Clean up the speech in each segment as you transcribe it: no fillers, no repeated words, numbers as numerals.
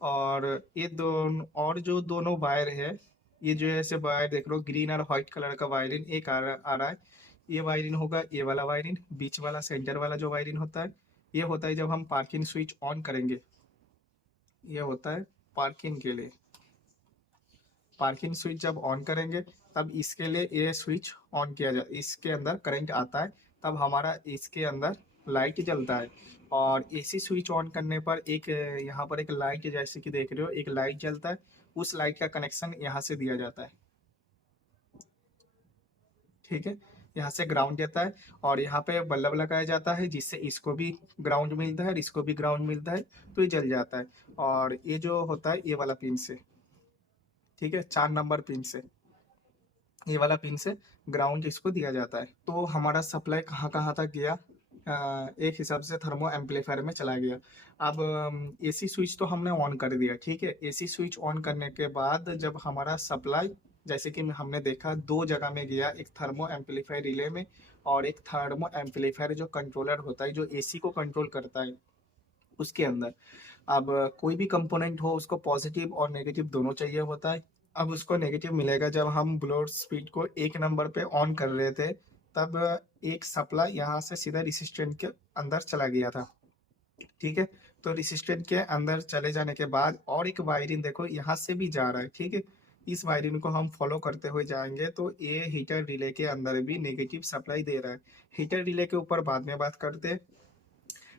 और ये दोनों और जो दोनों वायर है, ये जो है ऐसे वायर देख लो, ग्रीन और व्हाइट कलर का वायरिन एक आ रहा है। ये वायरिन होगा, ये वाला वायरिन, बीच वाला सेंटर वाला जो वायरिन होता है, ये होता है जब हम पार्किंग स्विच ऑन करेंगे। ये होता है पार्किंग के लिए। पार्किंग स्विच जब ऑन करेंगे तब इसके लिए ये स्विच ऑन किया जाए, इसके अंदर करंट आता है, तब हमारा इसके अंदर लाइट जलता है। और एसी स्विच ऑन करने पर एक यहाँ पर एक लाइट जैसे कि देख रहे हो, एक लाइट जलता है। उस लाइट का कनेक्शन यहाँ से दिया जाता है। ठीक है, यहाँ से ग्राउंड जाता है और यहाँ पे बल्ब लगाया जाता है, जिससे इसको भी ग्राउंड मिलता है और इसको भी ग्राउंड मिलता है, तो ये जल जाता है। और ये जो होता है ये वाला पिन से, ठीक है, 4 नंबर पिन से, ये वाला पिन से ग्राउंड इसको दिया जाता है। तो हमारा सप्लाई कहाँ कहाँ तक गया, एक हिसाब से थर्मो एम्पलीफायर में चला गया। अब एसी स्विच तो हमने ऑन कर दिया, ठीक है। एसी स्विच ऑन करने के बाद जब हमारा सप्लाई, जैसे कि हमने देखा, दो जगह में गया, एक थर्मो एम्पलीफायर रिले में और एक थर्मो एम्पलीफायर जो कंट्रोलर होता है, जो एसी को कंट्रोल करता है, उसके अंदर। अब कोई भी कंपोनेंट हो, उसको पॉजिटिव और नेगेटिव दोनों चाहिए होता है। अब उसको नेगेटिव मिलेगा जब हम ब्लोड स्पीड को 1 नंबर पे ऑन कर रहे थे, तब एक सप्लाई यहाँ से सीधा रेसिस्टेंट के अंदर चला गया था, ठीक है। तो रेसिस्टेंट के अंदर चले जाने के बाद और एक वायरिंग देखो यहाँ से भी जा रहा है, ठीक है। इस वायरिंग को हम फॉलो करते हुए जाएंगे तो ये हीटर रिले के अंदर भी नेगेटिव सप्लाई दे रहा है। हीटर रिले के ऊपर बाद में बात करते हैं।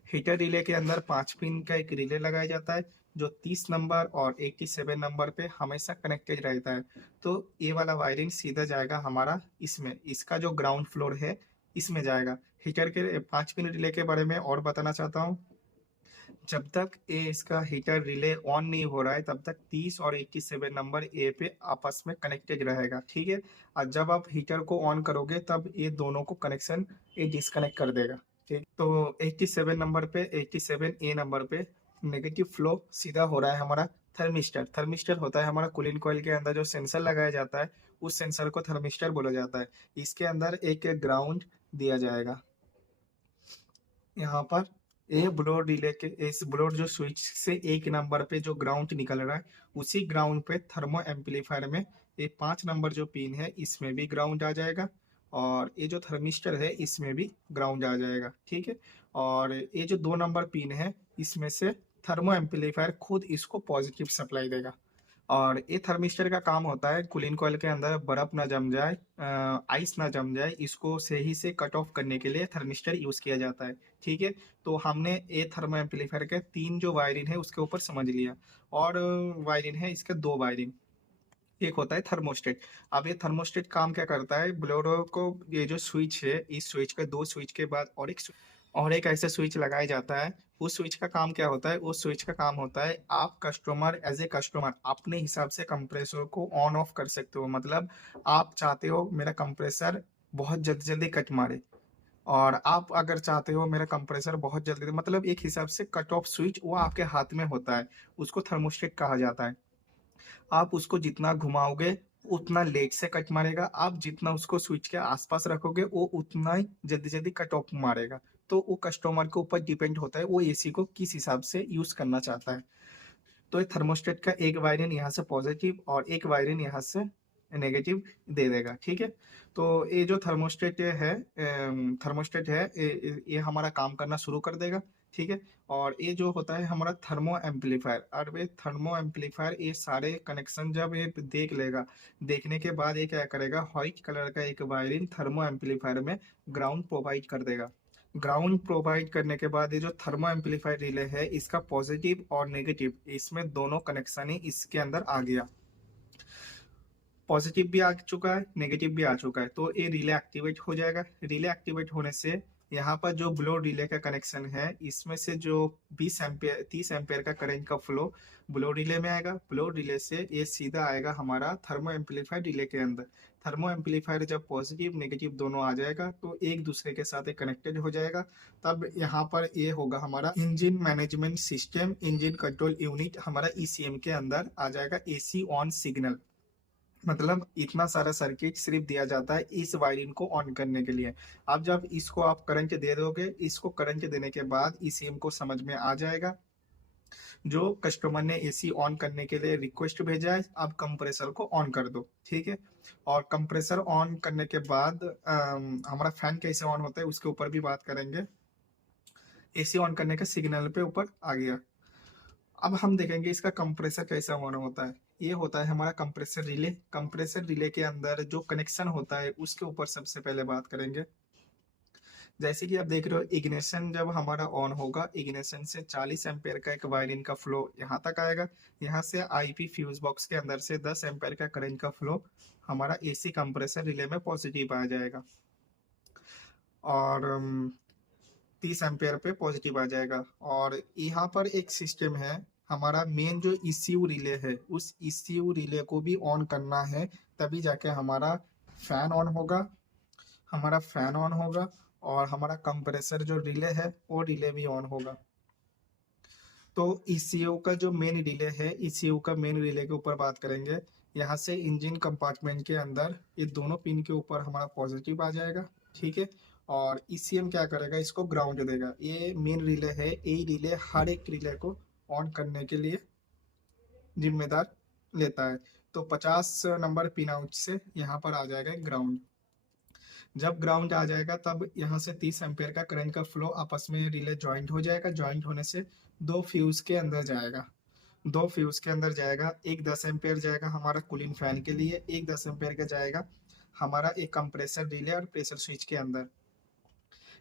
हीटर रिले के अंदर 5 पिन का एक रिले लगाया जाता है, जो 30 नंबर और 87 नंबर पे हमेशा कनेक्टेड रहता है। तो ये वाला वायरिंग सीधा जाएगा हमारा इसमें, इसका जो ग्राउंड फ्लोर है इसमें जाएगा। हीटर के 5 पिन रिले के बारे में और बताना चाहता हूँ। जब तक ये इसका हीटर रिले ऑन नहीं हो रहा है, तब तक 30 और 87 नंबर ए पे आपस में कनेक्टेड रहेगा, ठीक है। और जब आप हीटर को ऑन करोगे तब ये दोनों को कनेक्शन ये डिस्कनेक्ट कर देगा, ठीक। तो 87 नंबर पे, 87 ए नंबर पे नेगेटिव फ्लो सीधा हो रहा है हमारा थर्मिस्टर। थर्मिस्टर होता है हमारा कूलिंग कॉइल के अंदर जो सेंसर लगाया जाता है, उस सेंसर को थर्मिस्टर बोला जाता है। इसके अंदर एक ग्राउंड दिया जाएगा यहाँ पर। ये ब्लोड रिले के, इस ब्लोड जो स्विच से 1 नंबर पे जो ग्राउंड निकल रहा है, उसी ग्राउंड पे थर्मो एम्पलीफायर में ये 5 नंबर जो पिन है इसमें भी ग्राउंड आ जाएगा, और ये जो थर्मिस्टर है इसमें भी ग्राउंड आ जाएगा, ठीक है। और ये जो 2 नंबर पिन है, इसमें से थर्मो एम्पलीफायर खुद इसको पॉजिटिव सप्लाई देगा। और ये थर्मिस्टर का काम होता है कूलिंग कॉइल के अंदर बर्फ ना जम जाए, आइस ना जम जाए, इसको सही से कट ऑफ करने के लिए थर्मिस्टर यूज किया जाता है, ठीक है। तो हमने ये थर्मो एम्पलीफायर के 3 जो वायरिंग है उसके ऊपर समझ लिया। और वायरिंग है इसके 2 वायरिंग। एक होता है थर्मोस्टेट। अब ये थर्मोस्टेट काम क्या करता है, ब्लोरो को, ये जो स्विच है, इस स्विच के 2 स्विच के बाद और एक ऐसा स्विच लगाया जाता है। उस स्विच का काम क्या होता है, उस स्विच का काम होता है, आप कस्टमर, एज ए कस्टमर अपने हिसाब से कंप्रेसर को ऑन ऑफ कर सकते हो। मतलब आप चाहते हो मेरा कंप्रेसर बहुत जल्दी जल्दी कट मारे, और आप अगर चाहते हो मेरा कंप्रेसर बहुत जल्दी, मतलब एक हिसाब से कट ऑफ स्विच वो आपके हाथ में होता है, उसको थर्मोस्टेट कहा जाता है। आप उसको जितना घुमाओगे उतना लेट से कट मारेगा, आप जितना उसको स्विच के आसपास रखोगे वो उतना ही जल्दी जल्दी कट ऑफ मारेगा। तो वो कस्टमर के ऊपर डिपेंड होता है, वो एसी को किस हिसाब से यूज करना चाहता है। तो ये थर्मोस्टेट का एक वायरिंग यहाँ से पॉजिटिव और एक वायरिंग यहाँ से नेगेटिव दे देगा, ठीक है। तो ये जो थर्मोस्टेट है ये हमारा काम करना शुरू कर देगा, ठीक है। और ये जो होता है हमारा थर्मो एम्पलीफायर, और ये थर्मो एम्पलीफायर ये सारे कनेक्शन जब ये देख लेगा, देखने के बाद ये क्या करेगा, व्हाइट कलर का एक वायरिंग थर्मो एम्पलीफायर में ग्राउंड प्रोवाइड कर देगा। ग्राउंड प्रोवाइड करने के बाद ये जो थर्मो एम्पलीफायर रिले है, इसका पॉजिटिव और नेगेटिव, इसमें दोनों कनेक्शन ही इसके अंदर आ गया। पॉजिटिव भी आ चुका है, नेगेटिव भी आ चुका है, तो ये रिले एक्टिवेट हो जाएगा। रिले एक्टिवेट होने से यहाँ पर जो ब्लो रिले का कनेक्शन है, इसमें से जो 20 एम्पेयर 30 एम्पेयर का करंट का फ्लो ब्लो रिले में आएगा। ब्लो रिले से ये सीधा आएगा हमारा थर्मो एम्पलीफायर रिले के अंदर। थर्मो एम्पलीफायर जब पॉजिटिव नेगेटिव दोनों आ जाएगा तो एक दूसरे के साथ कनेक्टेड हो जाएगा। तब यहाँ पर ये होगा हमारा engine management system, engine control unit हमारा ईसीएम के अंदर आ जाएगा, एसी ऑन सिग्नल। मतलब इतना सारा सर्किट सिर्फ दिया जाता है इस वायरिंग को ऑन करने के लिए। अब जब इसको आप करंट दे दोगे, इसको करंट देने के बाद ईसीएम को समझ में आ जाएगा, जो कस्टमर ने एसी ऑन करने के लिए रिक्वेस्ट भेजा है, अब कंप्रेसर को ऑन कर दो, ठीक है। और कंप्रेसर ऑन करने के बाद हमारा फैन कैसे ऑन होता है उसके ऊपर भी बात करेंगे। एसी ऑन करने का सिग्नल पे ऊपर आ गया। अब हम देखेंगे इसका कंप्रेसर कैसे ऑन होता है। ये होता है हमारा कंप्रेसर रिले। कंप्रेसर रिले के अंदर जो कनेक्शन होता है उसके ऊपर सबसे पहले बात करेंगे। जैसे कि आप देख रहे हो, इग्निशन जब हमारा ऑन होगा, इग्निशन से 40 एम्पेयर का एक वायरिंग का फ्लो यहाँ तक आएगा। यहाँ से आईपी फ्यूज बॉक्स के अंदर से 10 एम्पेयर का करंट का फ्लो हमारा एसी कंप्रेसर रिले में पॉजिटिव आ जाएगा, और 30 एम्पेयर पे पॉजिटिव आ जाएगा। और यहाँ पर एक सिस्टम है, हमारा मेन जो ईसीयू रिले है, उस ईसीयू रिले को भी ऑन करना है, तभी जाके हमारा फैन ऑन होगा। हमारा फैन ऑन होगा और हमारा कंप्रेसर जो रिले है वो रिले भी ऑन होगा। तो ईसीयू का जो मेन रिले है, ईसीयू का मेन रिले के ऊपर बात करेंगे। यहाँ से इंजन कंपार्टमेंट के अंदर ये दोनों पिन के ऊपर हमारा पॉजिटिव आ जाएगा, ठीक है। और ईसीएम क्या करेगा, इसको ग्राउंड देगा। ये मेन रिले है, ये रिले हर एक रिले को ऑन करने के लिए जिम्मेदार लेता है। तो 50 नंबर पिन आउट से यहाँ पर आ जाएगा ग्राउंड। जब ग्राउंड आ जाएगा तब यहाँ से 30 एम्पेयर का करंट का फ्लो आपस में रिले ज्वाइंट हो जाएगा। ज्वाइंट होने से दो फ्यूज के अंदर जाएगा, दो फ्यूज के अंदर जाएगा। एक 10 एम्पेयर जाएगा हमारा कूलिंग फैन के लिए, एक 10 एम्पेयर का जाएगा हमारा एक कंप्रेसर रिले और प्रेशर स्विच के अंदर।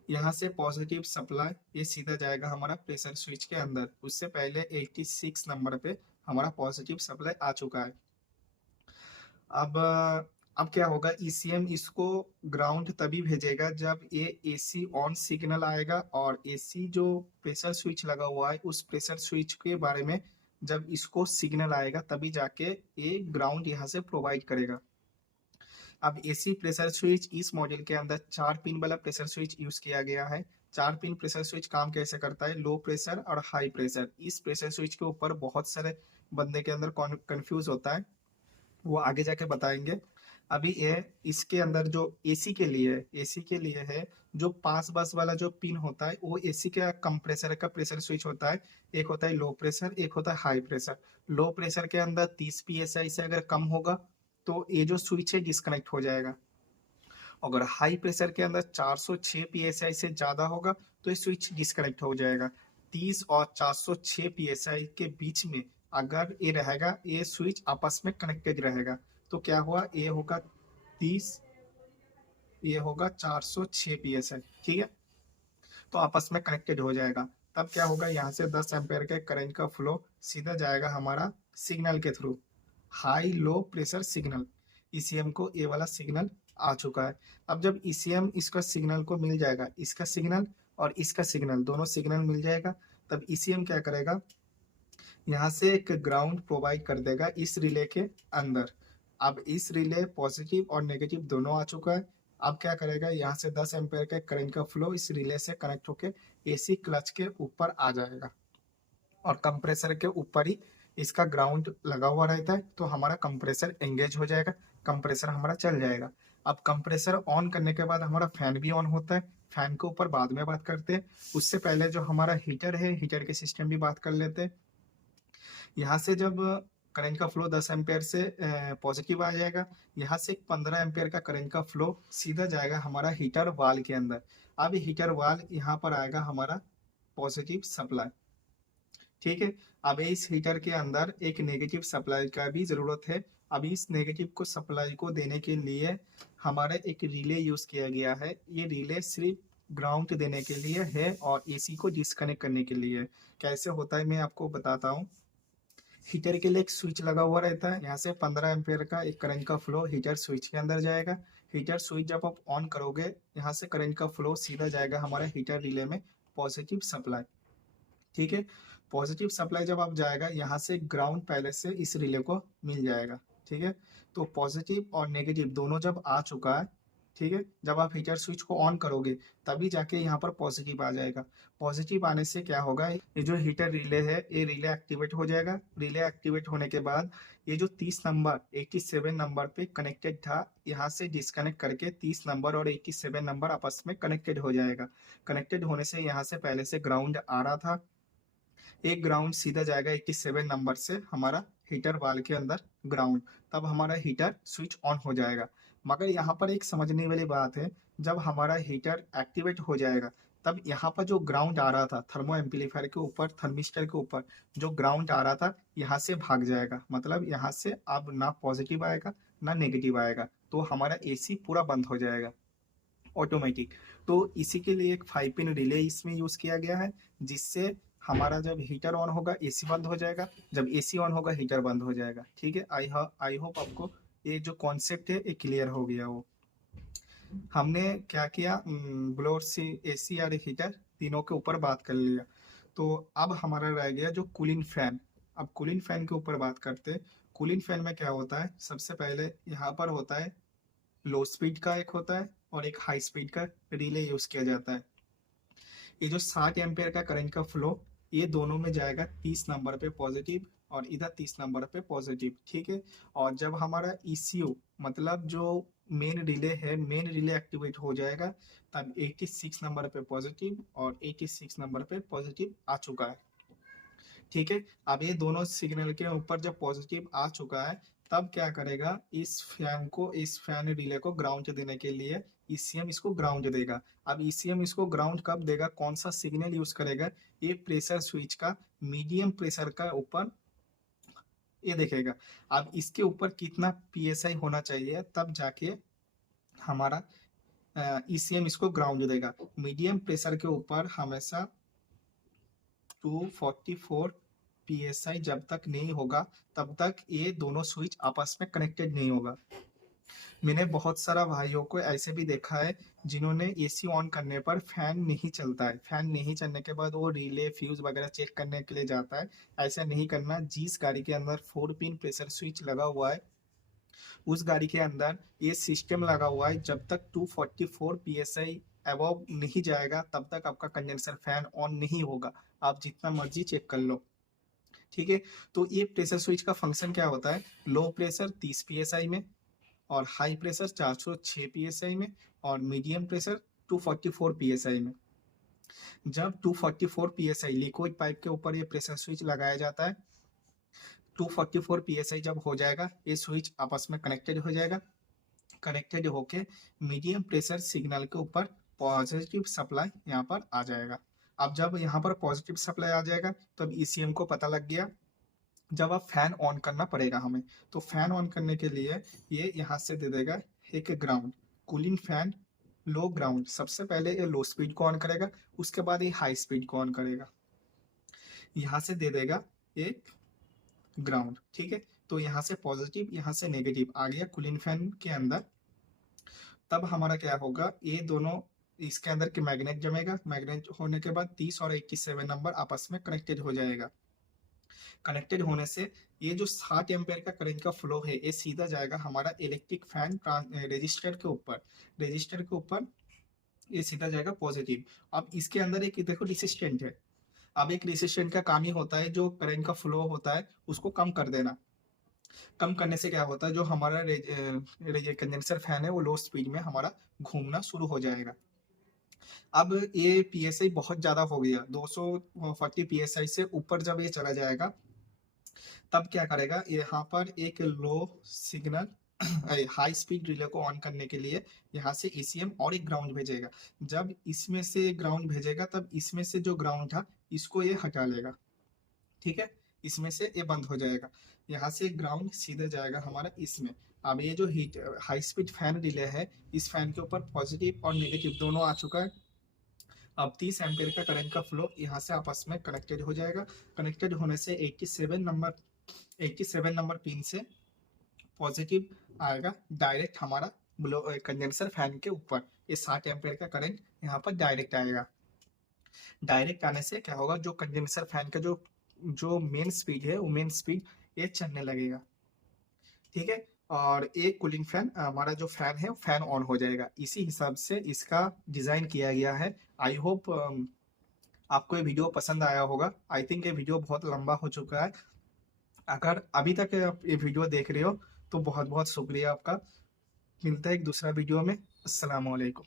यहाँ से पॉजिटिव सप्लाई ये सीधा जाएगा हमारा प्रेशर स्विच के अंदर। उससे पहले 86 नंबर पे हमारा पॉजिटिव सप्लाई आ चुका है। अब क्या होगा, ईसीएम इसको ग्राउंड तभी भेजेगा जब ये एसी ऑन सिग्नल आएगा, और एसी जो प्रेशर स्विच लगा हुआ है उस प्रेशर स्विच के बारे में जब इसको सिग्नल आएगा तभी जाके ये ग्राउंड यहाँ से प्रोवाइड करेगा। अब एसी प्रेशर स्विच इस मॉडल के अंदर 4 पिन वाला प्रेशर स्विच यूज किया गया है। 4 पिन प्रेशर स्विच काम कैसे करता है, लो प्रेशर और हाई प्रेशर। इस प्रेशर स्विच के ऊपर बहुत सारे बंदे के अंदर कंफ्यूज होता है, वो आगे जाके बताएंगे। अभी ये इसके अंदर जो एसी के लिए, एसी के लिए है, जो पास बस वाला जो पिन होता है वो एसी का कंप्रेसर का प्रेशर स्विच होता है। एक होता है लो प्रेशर, एक होता है हाई प्रेशर। लो प्रेशर के अंदर 30 psi से अगर कम होगा तो ये जो स्विच है डिस्कनेक्ट हो जाएगा। अगर हाई प्रेशर के अंदर 406 psi से ज्यादा होगा तो ये स्विच डिस्कनेक्ट हो जाएगा। 30 और 406 psi के बीच में अगर ये रहेगा, ये स्विच आपस में कनेक्टेड रहेगा। तो क्या हुआ, ये होगा 30, ये होगा 406 psi, ठीक है। तो आपस में कनेक्टेड हो जाएगा। तब क्या होगा, यहाँ से 10 एम्पेयर के करंट का फ्लो सीधा जाएगा हमारा सिग्नल के through, high low pressure signal. ECM को ये वाला सिग्नल आ चुका है। अब जब ईसीएम इसका सिग्नल को मिल जाएगा, इसका सिग्नल और इसका सिग्नल दोनों सिग्नल मिल जाएगा, तब ईसीएम क्या करेगा, यहाँ से एक ग्राउंड प्रोवाइड कर देगा इस रिले के अंदर। अब इस रिले पॉजिटिव और नेगेटिव दोनों आ चुका है। अब क्या करेगा, यहाँ से 10 एम्पेयर के करंट का फ्लो इस रिले से कनेक्ट होके एसी क्लच के ऊपर आ जाएगा, और कंप्रेसर के ऊपर ही इसका ग्राउंड लगा हुआ रहता है। तो हमारा कंप्रेसर एंगेज हो जाएगा, कंप्रेसर हमारा चल जाएगा। अब कंप्रेसर ऑन करने के बाद हमारा फैन भी ऑन होता है। फैन के ऊपर बाद में बात करते हैं, उससे पहले जो हमारा हीटर है, हीटर के सिस्टम भी बात कर लेते हैं। यहाँ से जब करंट का फ्लो 10 एम्पेयर से पॉजिटिव आ जाएगा, यहाँ से 15 एम्पेयर का करंट का फ्लो सीधा जाएगा हमारा हीटर वाल के अंदर। अब हीटर वाल यहाँ पर आएगा हमारा पॉजिटिव सप्लाई, ठीक है। अब इस हीटर के अंदर एक नेगेटिव सप्लाई का भी जरूरत है। अब इस नेगेटिव को सप्लाई को देने के लिए हमारा एक रिले यूज किया गया है। ये रिले सिर्फ ग्राउंड देने के लिए है और एसी को डिस्कनेक्ट करने के लिए। कैसे होता है मैं आपको बताता हूँ। हीटर के लिए एक स्विच लगा हुआ रहता है, यहाँ से 15 एम्पेयर का एक करंट का फ्लो हीटर स्विच के अंदर जाएगा। हीटर स्विच जब आप ऑन करोगे, यहाँ से करंट का फ्लो सीधा जाएगा हमारे हीटर रिले में पॉजिटिव सप्लाई, ठीक है। पॉजिटिव सप्लाई जब आप जाएगा, यहाँ से ग्राउंड पहले से इस रिले को मिल जाएगा, ठीक है। तो पॉजिटिव और नेगेटिव दोनों जब आ चुका है, ठीक है, जब आप हीटर स्विच को ऑन करोगे तभी जाके यहाँ पर पॉजिटिव आ जाएगा। पॉजिटिव आने से क्या होगा, ये जो हीटर रिले है ये रिले एक्टिवेट हो जाएगा। रिले एक्टिवेट होने के बाद ये जो 30 नंबर 87 नंबर पे कनेक्टेड था, यहाँ से डिस्कनेक्ट करके 30 नंबर और 87 नंबर आपस में कनेक्टेड हो जाएगा। कनेक्टेड होने से यहाँ से पहले से ग्राउंड आ रहा था, एक ग्राउंड सीधा जाएगा 87 नंबर से हमारा हीटर वाल के अंदर ग्राउंड, तब हमारा हीटर स्विच ऑन हो जाएगा। मगर यहाँ पर एक समझने वाली बात है, जब हमारा हीटर एक्टिवेट हो जाएगा तब यहाँ पर जो ग्राउंड आ रहा था थर्मो एम्पलीफायर के ऊपर, थर्मिस्टर के ऊपर जो ग्राउंड आ रहा था यहाँ से भाग जाएगा। मतलब यहाँ से अब ना पॉजिटिव आएगा ना नेगेटिव आएगा, तो हमारा एसी पूरा बंद हो जाएगा ऑटोमेटिक। तो इसी के लिए एक 5 पिन रिले इसमें यूज किया गया है, जिससे हमारा जब हीटर ऑन होगा एसी बंद हो जाएगा, जब एसी ऑन होगा हीटर बंद हो जाएगा। ठीक है, आई होप आपको ये जो कॉन्सेप्ट है ये क्लियर हो गया हो। हमने क्या किया, ब्लोअर से एसी और हीटर तीनों के ऊपर बात कर लिया। तो अब हमारा रह गया जो कूलिंग फैन। अब कूलिंग फैन के ऊपर बात करते हैं। कूलिंग फैन में क्या होता है, सबसे पहले यहाँ पर होता है लो स्पीड का एक होता है और एक हाई स्पीड का रिले यूज किया जाता है। ये जो 60 एम्पेयर का करंट का फ्लो, ये दोनों में जाएगा 30 नंबर पे पॉजिटिव और इधर 30 नंबर पे पॉजिटिव। ठीक है, और जब हमारा ECU मतलब जो मेन रिले है, मेन रिले एक्टिवेट हो जाएगा, तब 86 नंबर पे पॉजिटिव और 86 नंबर पे पॉजिटिव आ चुका है। ठीक है, अब ये दोनों सिग्नल के ऊपर जब पॉजिटिव आ चुका है, तब क्या करेगा, इस फैन रिले को ग्राउंड देने के लिए ECM इसको ग्राउंड देगा। अब ECM इसको ग्राउंड कब देगा, कौन सा सिग्नल यूज करेगा, ये प्रेशर स्विच का मीडियम प्रेशर का ऊपर ये देखेगा। अब इसके ऊपर कितना PSI होना चाहिए, तब जाके हमारा ECM इसको ग्राउंड देगा। मीडियम प्रेशर के ऊपर हमेशा 244 PSI जब तक नहीं होगा, तब तक ये दोनों स्विच आपस में कनेक्टेड नहीं होगा। मैंने बहुत सारा भाइयों को ऐसे भी देखा है जिन्होंने एसी ऑन करने पर फैन नहीं चलता है, फैन नहीं चलने के बाद वो रिले फ्यूज वगैरह चेक करने के लिए जाता है। ऐसा नहीं करना। जिस गाड़ी के अंदर 4 पिन प्रेशर स्विच लगा हुआ है, उस गाड़ी के अंदर ये सिस्टम लगा हुआ है, जब तक 244 PSI अबव नहीं जाएगा तब तक आपका कंडेंसर फैन ऑन नहीं होगा। आप जितना मर्जी चेक कर लो। ठीक है, तो ये प्रेशर स्विच का फंक्शन क्या होता है, लो प्रेशर 30 PSI में और हाई प्रेशर 406 PSI में और मीडियम प्रेशर 244 PSI में। जब 244 PSI लिक्विड पाइप के ऊपर ये प्रेशर स्विच लगाया जाता है, 244 PSI जब हो जाएगा, ये स्विच आपस में कनेक्टेड हो जाएगा। कनेक्टेड होके मीडियम प्रेशर सिग्नल के ऊपर पॉजिटिव सप्लाई यहाँ पर आ जाएगा। अब जब यहाँ पर पॉजिटिव सप्लाई आ जाएगा, तब ECM को पता लग गया जब आप फैन ऑन करना पड़ेगा हमें। तो फैन ऑन करने के लिए ये यहाँ से दे देगा एक ग्राउंड, कूलिंग फैन लो ग्राउंड। सबसे पहले ये लो स्पीड को ऑन करेगा, उसके बाद ये हाई स्पीड को ऑन करेगा। यहाँ से दे देगा एक ग्राउंड। ठीक है, तो यहाँ से पॉजिटिव, यहाँ से नेगेटिव आ गया कूलिंग फैन के अंदर। तब हमारा क्या होगा, ये दोनों इसके अंदर के मैग्नेट जमेगा। मैग्नेट होने के बाद 30 और 87 नंबर आपस में कनेक्टेड हो जाएगा। कनेक्टेड होने से ये जो 60 एम्पेयर का करंट का फ्लो है, ये सीधा जाएगा हमारा इलेक्ट्रिक फैन रजिस्टर के ऊपर। रजिस्टर के ऊपर ये सीधा जाएगा पॉजिटिव। अब इसके अंदर एक देखो रेजिस्टेंट है। अब एक रेजिस्टेंट का काम ही होता है जो करंट का फ्लो होता है उसको कम कर देना। कम करने से क्या होता है, जो हमारा कंडेंसर फैन है वो लो स्पीड में हमारा घूमना शुरू हो जाएगा। अब ये PSI बहुत ज्यादा हो गया, 240 PSI से ऊपर जब ये चला जाएगा, तब क्या करेगा, यहाँ पर एक low signal high speed relay को ऑन करने के लिए यहाँ से ECM और एक ग्राउंड भेजेगा। जब इसमें से ग्राउंड भेजेगा, तब इसमें से जो ग्राउंड था इसको ये हटा लेगा। ठीक है, इसमें से ये बंद हो जाएगा। यहाँ से ग्राउंड सीधे जाएगा हमारा इसमें। अब ये जो heat high speed fan relay है, इस फैन के ऊपर पॉजिटिव और नेगेटिव दोनों आ चुका है। अब 30 एम्पेयर का करंट का फ्लो यहाँ से आपस में कनेक्टेड हो जाएगा। कनेक्टेड होने से 87 नंबर पिन से पॉजिटिव आएगा डायरेक्ट हमारा कंडेंसर फैन के ऊपर। ये 60 एम्पेयर का करंट यहाँ पर डायरेक्ट आएगा। डायरेक्ट आने से क्या होगा, जो कंडेंसर फैन का जो मेन स्पीड है वो मेन स्पीड ये चलने लगेगा। ठीक है, और एक कूलिंग फैन हमारा जो फैन है फैन ऑन हो जाएगा। इसी हिसाब से इसका डिजाइन किया गया है। आई होप आपको ये वीडियो पसंद आया होगा। आई थिंक ये वीडियो बहुत लंबा हो चुका है। अगर अभी तक आप ये वीडियो देख रहे हो तो बहुत बहुत शुक्रिया आपका। मिलता है एक दूसरा वीडियो में। अस्सलाम वालेकुम।